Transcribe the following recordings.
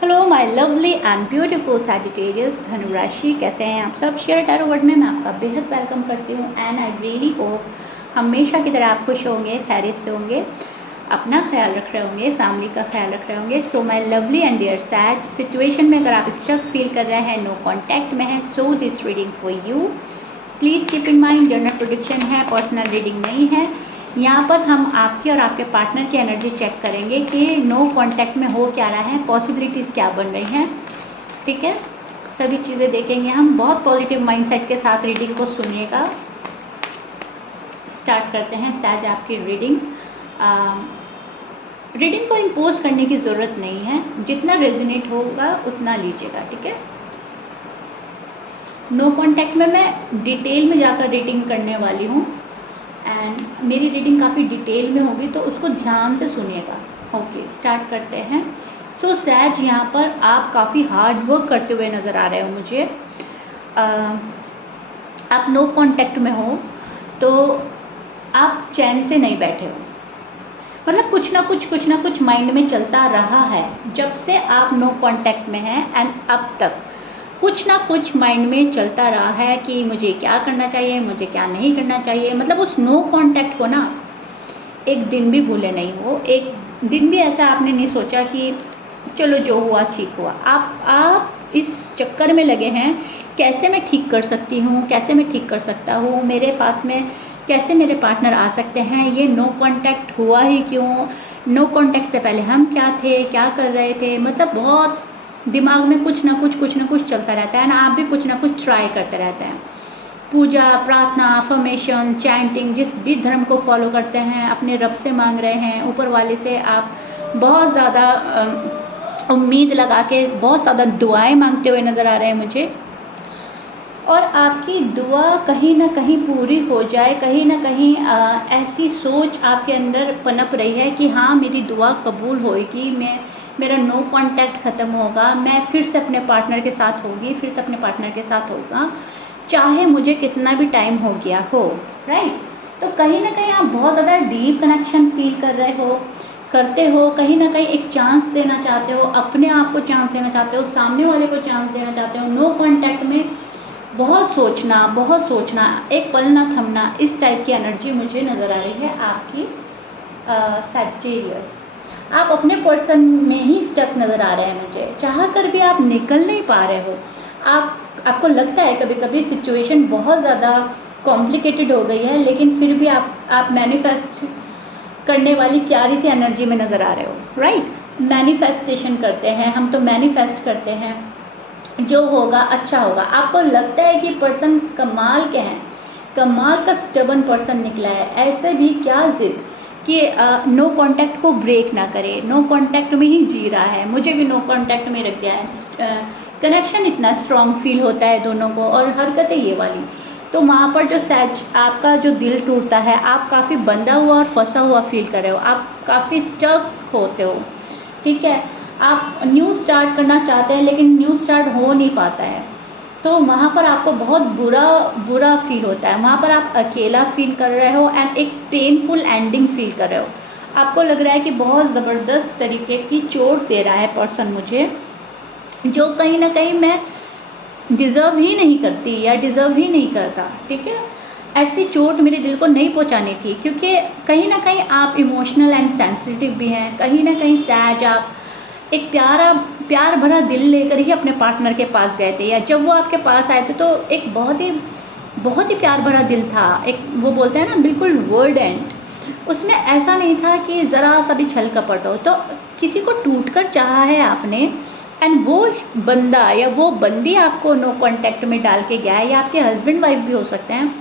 Hello my lovely and beautiful Sagittarius धनु राशि, कैसे हैं आप सब। शेयर टैरो वर्ड में मैं आपका बेहद वेलकम करती हूँ एंड आई रियली होप हमेशा की तरह आप खुश होंगे, खैरियत से होंगे, अपना ख्याल रख रहे होंगे, फैमिली का ख्याल रख रहे होंगे। So my lovely and dear sis, situation में अगर आप स्टक फील कर रहे हैं, नो कॉन्टैक्ट में है, so this reading for you. Please keep in mind general prediction है, पर्सनल रीडिंग नहीं है। यहाँ पर हम आपकी और आपके पार्टनर की एनर्जी चेक करेंगे कि नो कांटेक्ट में हो क्या रहा है, पॉसिबिलिटीज़ क्या बन रही हैं, ठीक है। सभी चीज़ें देखेंगे हम, बहुत पॉजिटिव माइंडसेट के साथ रीडिंग को सुनिएगा। स्टार्ट करते हैं सैज आपकी रीडिंग। रीडिंग को इम्पोज करने की ज़रूरत नहीं है, जितना रेजोनेट होगा उतना लीजिएगा, ठीक है। नो कांटेक्ट में मैं डिटेल में जाकर रीडिंग करने वाली हूँ एंड मेरी रीडिंग काफ़ी डिटेल में होगी, तो उसको ध्यान से सुनिएगा। ओके, स्टार्ट करते हैं। सो सैज, यहाँ पर आप काफ़ी हार्ड वर्क करते हुए नज़र आ रहे हो मुझे। आप नो कांटेक्ट में हो तो आप चैन से नहीं बैठे हो, मतलब कुछ ना कुछ माइंड में चलता रहा है जब से आप नो कांटेक्ट में हैं एंड अब तक कुछ ना कुछ माइंड में चलता रहा है कि मुझे क्या करना चाहिए, मुझे क्या नहीं करना चाहिए। मतलब उस नो कांटेक्ट को ना एक दिन भी भूले नहीं हो, एक दिन भी ऐसा आपने नहीं सोचा कि चलो जो हुआ ठीक हुआ। आप इस चक्कर में लगे हैं, कैसे मैं ठीक कर सकती हूँ, कैसे मैं ठीक कर सकता हूँ, मेरे पास में कैसे मेरे पार्टनर आ सकते हैं, ये नो कांटेक्ट हुआ ही क्यों, नो कांटेक्ट से पहले हम क्या थे, क्या कर रहे थे। मतलब बहुत दिमाग में कुछ ना कुछ चलता रहता है ना, आप भी कुछ ना कुछ ट्राई करते रहते हैं। पूजा, प्रार्थना, अफर्मेशन, चैंटिंग, जिस भी धर्म को फॉलो करते हैं, अपने रब से मांग रहे हैं, ऊपर वाले से आप बहुत ज़्यादा उम्मीद लगा के बहुत ज़्यादा दुआएं मांगते हुए नज़र आ रहे हैं मुझे। और आपकी दुआ कहीं ना कहीं पूरी हो जाए, कहीं ना कहीं ऐसी सोच आपके अंदर पनप रही है कि हाँ मेरी दुआ कबूल होएगी, मेरा नो कांटेक्ट ख़त्म होगा, मैं फिर से अपने पार्टनर के साथ होगी, फिर से अपने पार्टनर के साथ होगा, चाहे मुझे कितना भी टाइम हो गया हो, राइट। तो कहीं ना कहीं आप बहुत ज़्यादा डीप कनेक्शन फील कर रहे हो, करते हो, कहीं ना कहीं एक चांस देना चाहते हो, अपने आप को चांस देना चाहते हो, सामने वाले को चांस देना चाहते हो। नो कांटेक्ट में बहुत सोचना, एक पल ना थमना, इस टाइप की एनर्जी मुझे नज़र आ रही है आपकी सैजिटेरियस। आप अपने पर्सन में ही स्टक नज़र आ रहे हैं मुझे, चाह कर भी आप निकल नहीं पा रहे हो। आपको लगता है कभी कभी सिचुएशन बहुत ज़्यादा कॉम्प्लिकेटेड हो गई है, लेकिन फिर भी आप मैनिफेस्ट करने वाली प्यारी सी एनर्जी में नज़र आ रहे हो, राइट। मैनिफेस्टेशन करते हैं हम, तो मैनिफेस्ट करते हैं जो होगा अच्छा होगा। आपको लगता है कि पर्सन कमाल के हैं, कमाल का स्टबन पर्सन निकला है। ऐसे भी क्या जिद कि नो कांटेक्ट को ब्रेक ना करे, नो कांटेक्ट में ही जी रहा है, मुझे भी नो कांटेक्ट में रख दिया है। कनेक्शन इतना स्ट्रांग फील होता है दोनों को, और हरकतें ये वाली। तो वहाँ पर जो सैज आपका जो दिल टूटता है, आप काफ़ी बंधा हुआ और फंसा हुआ फील कर रहे हो, आप काफ़ी स्टक होते हो, ठीक है। आप न्यू स्टार्ट करना चाहते हैं लेकिन न्यू स्टार्ट हो नहीं पाता है, तो वहाँ पर आपको बहुत बुरा फील होता है। वहाँ पर आप अकेला फील कर रहे हो एंड एक पेनफुल एंडिंग फील कर रहे हो। आपको लग रहा है कि बहुत ज़बरदस्त तरीके की चोट दे रहा है पर्सन मुझे, जो कहीं ना कहीं मैं डिज़र्व ही नहीं करती या डिज़र्व ही नहीं करता, ठीक है। ऐसी चोट मेरे दिल को नहीं पहुंचानी थी, क्योंकि कहीं ना कहीं आप इमोशनल एंड सेंसिटिव भी हैं। कहीं ना कहीं सैज आप एक प्यार भरा दिल लेकर ही अपने पार्टनर के पास गए थे, या जब वो आपके पास आए थे तो एक बहुत ही प्यार भरा दिल था। एक वो बोलते हैं ना, बिल्कुल वर्ड एंड, उसमें ऐसा नहीं था कि ज़रा सा भी छल कपट हो। तो किसी को टूट कर चाहा है आपने, एंड वो बंदा या वो बंदी आपको नो कांटेक्ट में डाल के गया है, या आपके हस्बैंड वाइफ भी हो सकते हैं,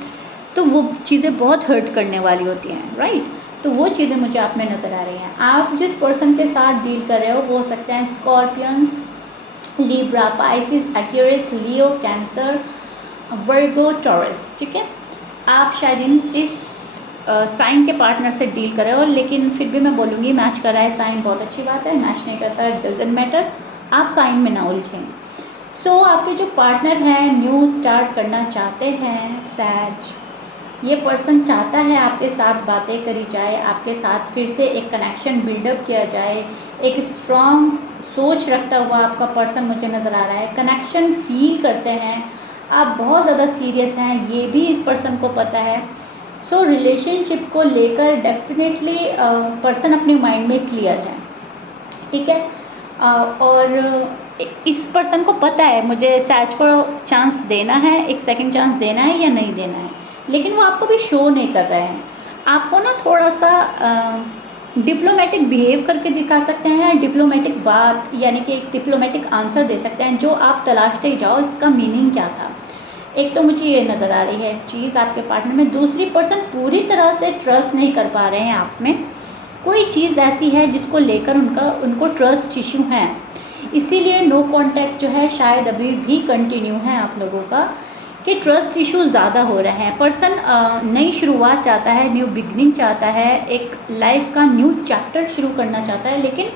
तो वो चीज़ें बहुत हर्ट करने वाली होती हैं, राइट। तो वो चीज़ें मुझे आप में नज़र आ रही हैं। आप जिस पर्सन के साथ डील कर रहे हो हो सकते हैं स्कॉर्पियंस, लिब्रा, पाइसिस, एक्वेरियस, लियो, कैंसर, वर्गो, टॉरस, ठीक है। आप शायद इस साइन के पार्टनर से डील कर रहे हो, लेकिन फिर भी मैं बोलूँगी मैच कर रहा है साइन, बहुत अच्छी बात है। मैच नहीं करता, डजेंट मैटर, आप साइन में ना उलझें। सो आपके जो पार्टनर हैं न्यू स्टार्ट करना चाहते हैं सैज, ये पर्सन चाहता है आपके साथ बातें करी जाए, आपके साथ फिर से एक कनेक्शन बिल्डअप किया जाए, एक सोच रखता हुआ आपका पर्सन मुझे नज़र आ रहा है। कनेक्शन फील करते हैं, आप बहुत ज़्यादा सीरियस हैं, ये भी इस पर्सन को पता है। सो रिलेशनशिप को लेकर डेफिनेटली पर्सन अपने माइंड में क्लियर है, ठीक है। और इस पर्सन को पता है मुझे सैज को चांस देना है, एक सेकंड चांस देना है या नहीं देना है, लेकिन वो आपको भी शो नहीं कर रहे हैं। आपको ना थोड़ा सा डिप्लोमेटिक बिहेव करके दिखा सकते हैं, डिप्लोमेटिक बात यानी कि एक डिप्लोमेटिक आंसर दे सकते हैं जो आप तलाशते जाओ इसका मीनिंग क्या था। एक तो मुझे ये नज़र आ रही है चीज़ आपके पार्टनर में। दूसरी पर्सन पूरी तरह से ट्रस्ट नहीं कर पा रहे हैं आप में, कोई चीज़ ऐसी है जिसको लेकर उनको ट्रस्ट इश्यू है, इसीलिए नो कांटेक्ट जो है शायद अभी भी कंटिन्यू है आप लोगों का, कि ट्रस्ट इशू ज़्यादा हो रहे हैं। पर्सन नई शुरुआत चाहता है, न्यू बिगनिंग चाहता है, एक लाइफ का न्यू चैप्टर शुरू करना चाहता है, लेकिन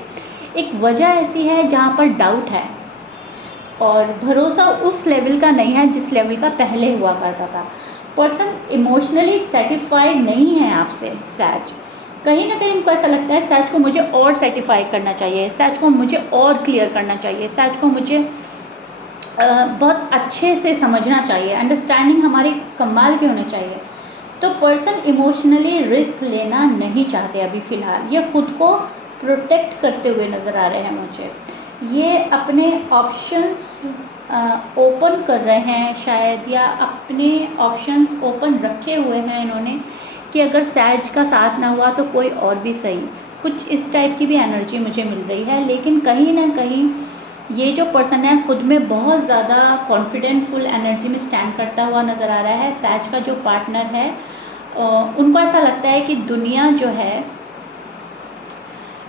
एक वजह ऐसी है जहाँ पर डाउट है और भरोसा उस लेवल का नहीं है जिस लेवल का पहले हुआ करता था। पर्सन इमोशनली सेटिस्फाइड नहीं है आपसे सैज, कहीं ना कहीं उनको ऐसा लगता है सैज को मुझे और सेटिस्फाई करना चाहिए, सैज को मुझे और क्लियर करना चाहिए, सैज को मुझे बहुत अच्छे से समझना चाहिए, अंडरस्टैंडिंग हमारी कमाल की होनी चाहिए। तो पर्सन इमोशनली रिस्क लेना नहीं चाहते अभी फ़िलहाल, ये खुद को प्रोटेक्ट करते हुए नज़र आ रहे हैं मुझे। ये अपने ऑप्शंस ओपन कर रहे हैं शायद, या अपने ऑप्शंस ओपन रखे हुए हैं इन्होंने कि अगर सैज का साथ ना हुआ तो कोई और भी सही, कुछ इस टाइप की भी एनर्जी मुझे मिल रही है। लेकिन कहीं ना कहीं ये जो पर्सन है खुद में बहुत ज़्यादा कॉन्फिडेंटफुल एनर्जी में स्टैंड करता हुआ नज़र आ रहा है। सैज का जो पार्टनर है उनको ऐसा लगता है कि दुनिया जो है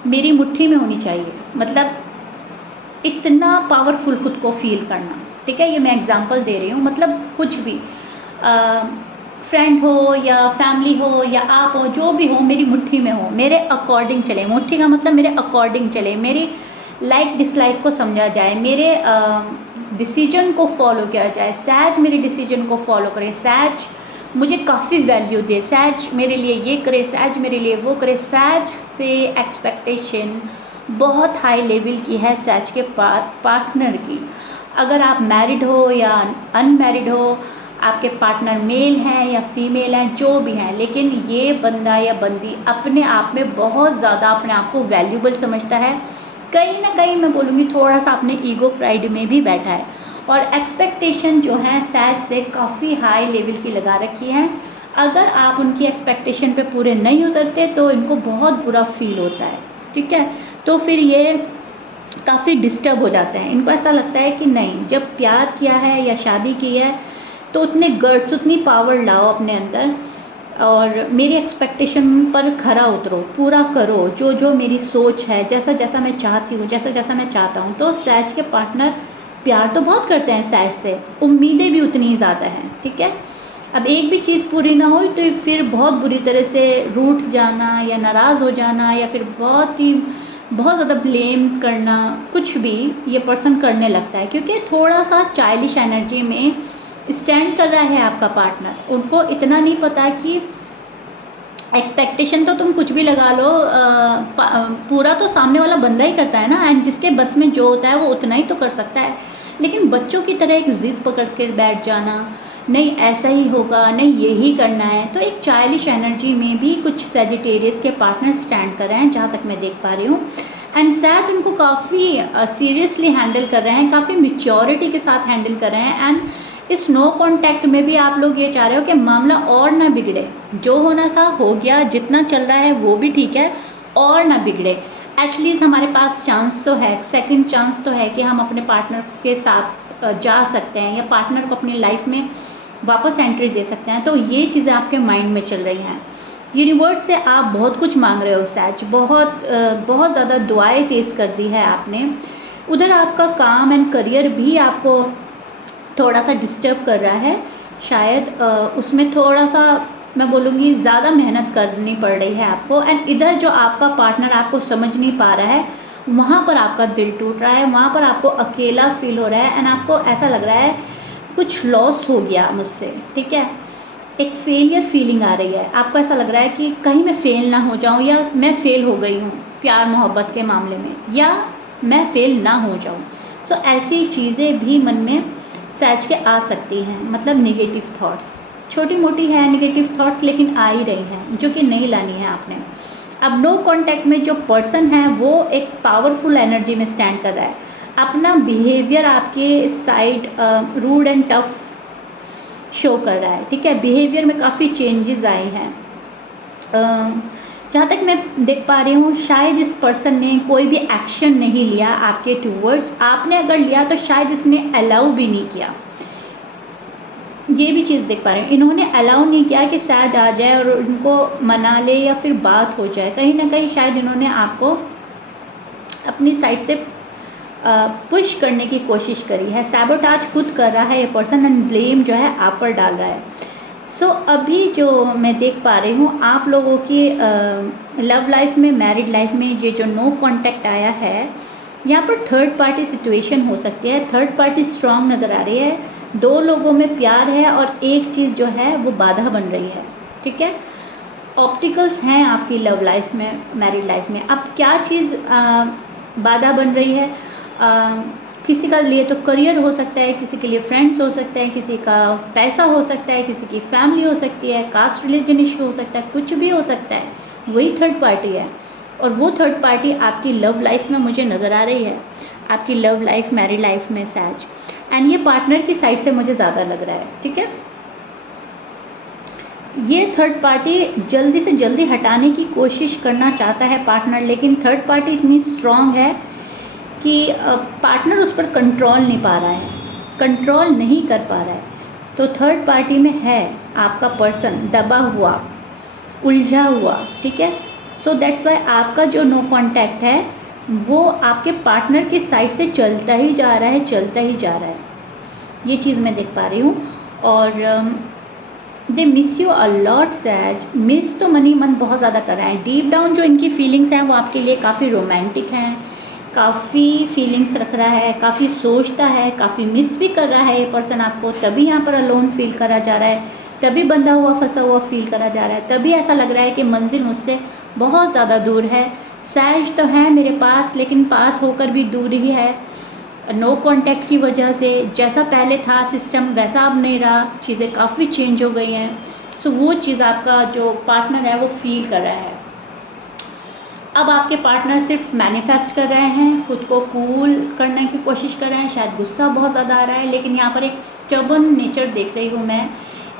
मेरी मुट्ठी में होनी चाहिए, मतलब इतना पावरफुल खुद को फील करना, ठीक है। ये मैं एग्जांपल दे रही हूँ, मतलब कुछ भी फ्रेंड हो या फैमिली हो या आप हो, जो भी हो मेरी मुट्ठी में हो, मेरे अकॉर्डिंग चले। मुट्ठी का मतलब मेरे अकॉर्डिंग चले, मेरी लाइक डिसलाइक को समझा जाए, मेरे डिसीजन को फॉलो किया जाए, सैज मेरे डिसीजन को फॉलो करे, सैज मुझे काफ़ी वैल्यू दे, सैज मेरे लिए ये करे, सैज मेरे लिए वो करे। सैज से एक्सपेक्टेशन बहुत हाई लेवल की है सैज के पार्टनर की। अगर आप मैरिड हो या अनमैरिड हो, आपके पार्टनर मेल हैं या फीमेल हैं, जो भी हैं, लेकिन ये बंदा या बंदी अपने आप में बहुत ज़्यादा अपने आप को वैल्यूबल समझता है। कहीं ना कहीं मैं बोलूँगी थोड़ा सा अपने ईगो प्राइड में भी बैठा है, और एक्सपेक्टेशन जो है सैज से काफ़ी हाई लेवल की लगा रखी है। अगर आप उनकी एक्सपेक्टेशन पे पूरे नहीं उतरते तो इनको बहुत बुरा फील होता है, ठीक है। तो फिर ये काफ़ी डिस्टर्ब हो जाते हैं, इनको ऐसा लगता है कि नहीं, जब प्यार किया है या शादी की है तो उतने गट्स, उतनी पावर लाओ अपने अंदर और मेरी एक्सपेक्टेशन पर खरा उतरो, पूरा करो जो जो मेरी सोच है, जैसा जैसा मैं चाहती हूँ, जैसा जैसा मैं चाहता हूँ। तो सैज के पार्टनर प्यार तो बहुत करते हैं सैज से, उम्मीदें भी उतनी ही ज़्यादा हैं, ठीक है। अब एक भी चीज़ पूरी ना हो तो फिर बहुत बुरी तरह से रूठ जाना या नाराज़ हो जाना या फिर बहुत ज़्यादा ब्लेम करना, कुछ भी ये पर्सन करने लगता है, क्योंकि थोड़ा सा चाइल्डिश एनर्जी में स्टैंड कर रहा है आपका पार्टनर। उनको इतना नहीं पता कि एक्सपेक्टेशन तो तुम कुछ भी लगा लो, पूरा तो सामने वाला बंदा ही करता है ना, एंड जिसके बस में जो होता है वो उतना ही तो कर सकता है। लेकिन बच्चों की तरह एक ज़िद पकड़ कर बैठ जाना, नहीं ऐसा ही होगा, नहीं यही करना है, तो एक चाइल्डिश एनर्जी में भी कुछ सैजिटेरियस के पार्टनर स्टैंड कर रहे हैं जहाँ तक मैं देख पा रही हूँ। एंड सैज उनको काफ़ी सीरियसली हैंडल कर रहे हैं, काफ़ी मैच्योरिटी के साथ हैंडल कर रहे हैं। एंड इस नो कांटेक्ट में भी आप लोग ये चाह रहे हो कि मामला और ना बिगड़े, जो होना था हो गया, जितना चल रहा है वो भी ठीक है, और ना बिगड़े। एटलीस्ट हमारे पास चांस तो है, सेकंड चांस तो है कि हम अपने पार्टनर के साथ जा सकते हैं या पार्टनर को अपनी लाइफ में वापस एंट्री दे सकते हैं। तो ये चीज़ें आपके माइंड में चल रही हैं। यूनिवर्स से आप बहुत कुछ मांग रहे हो सैज, बहुत ज़्यादा दुआएं तेज़ कर दी है आपने। उधर आपका काम एंड करियर भी आपको थोड़ा सा डिस्टर्ब कर रहा है शायद, उसमें थोड़ा सा मैं बोलूँगी ज़्यादा मेहनत करनी पड़ रही है आपको। एंड इधर जो आपका पार्टनर आपको समझ नहीं पा रहा है, वहाँ पर आपका दिल टूट रहा है, वहाँ पर आपको अकेला फील हो रहा है, एंड आपको ऐसा लग रहा है कुछ लॉस हो गया मुझसे, ठीक है। एक फेलियर फीलिंग आ रही है, आपको ऐसा लग रहा है कि कहीं मैं फेल ना हो जाऊँ, या मैं फेल हो गई हूँ प्यार मोहब्बत के मामले में, या मैं फेल ना हो जाऊँ। तो ऐसी चीज़ें भी मन में सैज के आ सकती हैं, मतलब नेगेटिव थॉट्स, छोटी मोटी है नेगेटिव थॉट्स लेकिन आ ही रही हैं, जो कि नहीं लानी है आपने। अब नो कांटेक्ट में जो पर्सन है वो एक पावरफुल एनर्जी में स्टैंड कर रहा है। अपना बिहेवियर आपके side rude and tough show कर रहा है, ठीक है। बिहेवियर में काफ़ी चेंजेस आए हैं। जहाँ तक मैं देख पा रही हूँ, शायद इस पर्सन ने कोई भी एक्शन नहीं लिया आपके टूवर्ड्स। आपने अगर लिया तो शायद इसने अलाउ भी नहीं किया, ये भी चीज़ देख पा रही हूँ। इन्होंने अलाउ नहीं किया कि सैज आ जाए और उनको मना ले या फिर बात हो जाए। कहीं ना कहीं शायद इन्होंने आपको अपनी साइड से पुश करने की कोशिश करी है। सैबोटाज खुद कर रहा है ये पर्सन एंड ब्लेम जो है आप पर डाल रहा है। सो अभी जो मैं देख पा रही हूँ, आप लोगों की लव लाइफ में, मैरिड लाइफ में ये जो नो कांटेक्ट आया है, यहाँ पर थर्ड पार्टी सिचुएशन हो सकती है। थर्ड पार्टी स्ट्रांग नज़र आ रही है। दो लोगों में प्यार है और एक चीज़ जो है वो बाधा बन रही है, ठीक है। ऑब्स्टिकल्स हैं आपकी लव लाइफ में, मैरिड लाइफ में। अब क्या चीज़ बाधा बन रही है? किसी का लिए तो करियर हो सकता है, किसी के लिए फ्रेंड्स हो सकते हैं, किसी का पैसा हो सकता है, किसी की फैमिली हो सकती है, कास्ट रिलीजन इशू हो सकता है, कुछ भी हो सकता है। वही थर्ड पार्टी है और वो थर्ड पार्टी आपकी लव लाइफ में मुझे नज़र आ रही है, आपकी लव लाइफ, मैरिड लाइफ में सैज। एंड ये पार्टनर की साइड से मुझे ज़्यादा लग रहा है, ठीक है। ये थर्ड पार्टी जल्दी से जल्दी हटाने की कोशिश करना चाहता है पार्टनर, लेकिन थर्ड पार्टी इतनी स्ट्रांग है कि पार्टनर उस पर कंट्रोल नहीं पा रहा है, कंट्रोल नहीं कर पा रहा है। तो थर्ड पार्टी में है आपका पर्सन दबा हुआ, उलझा हुआ, ठीक है। सो दैट्स वाई आपका जो नो कांटेक्ट है वो आपके पार्टनर की साइड से चलता ही जा रहा है, चलता ही जा रहा है। ये चीज़ मैं देख पा रही हूँ। और they miss you a lot sis. Miss तो मन ही मन बहुत ज़्यादा कर रहा है। डीप डाउन जो इनकी फीलिंग्स हैं वो आपके लिए काफ़ी रोमांटिक हैं, काफ़ी फीलिंग्स रख रहा है, काफ़ी सोचता है, काफ़ी मिस भी कर रहा है ये पर्सन आपको। तभी यहाँ पर अलोन फील करा जा रहा है, तभी बंधा हुआ फंसा हुआ फील करा जा रहा है, तभी ऐसा लग रहा है कि मंजिल मुझसे बहुत ज़्यादा दूर है। सैज तो है मेरे पास, लेकिन पास होकर भी दूर ही है। नो कांटेक्ट की वजह से जैसा पहले था सिस्टम वैसा अब नहीं रहा, चीज़ें काफ़ी चेंज हो गई हैं। तो वो चीज़ आपका जो पार्टनर है वो फील कर रहा है। अब आपके पार्टनर सिर्फ मैनिफेस्ट कर रहे हैं, खुद को कूल करने की कोशिश कर रहे हैं, शायद गुस्सा बहुत ज़्यादा आ रहा है, लेकिन यहाँ पर एक स्टबर्न नेचर देख रही हूँ मैं,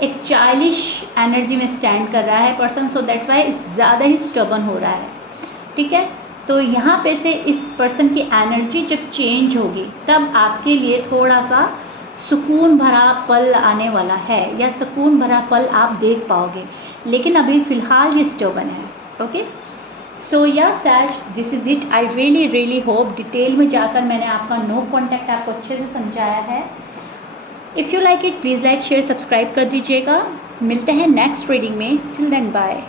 एक चाइल्डिश एनर्जी में स्टैंड कर रहा है पर्सन। सो दैट्स वाई ज़्यादा ही स्टबर्न हो रहा है, ठीक है। तो यहाँ पे से इस पर्सन की एनर्जी जब चेंज होगी तब आपके लिए थोड़ा सा सुकून भरा पल आने वाला है, या सुकून भरा पल आप देख पाओगे, लेकिन अभी फ़िलहाल ये स्टबर्न है, okay. So yeah sis, this is it. I really hope detail में जाकर मैंने आपका नो कांटेक्ट आपको अच्छे से समझाया है। If you like it please like share subscribe कर दीजिएगा। मिलते हैं नेक्स्ट रीडिंग में। Till then bye.